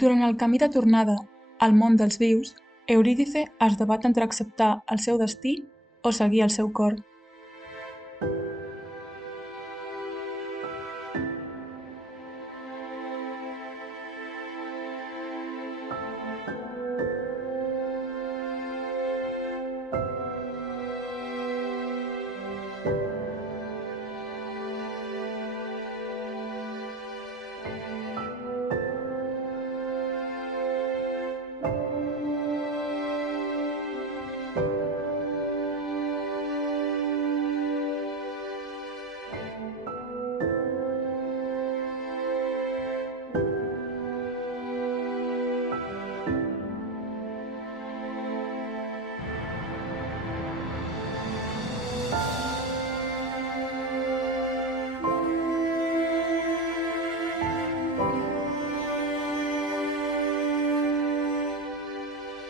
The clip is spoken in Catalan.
Durant el camí de tornada al món dels vius, Eurídice es debat entre acceptar el seu destí o seguir el seu cor.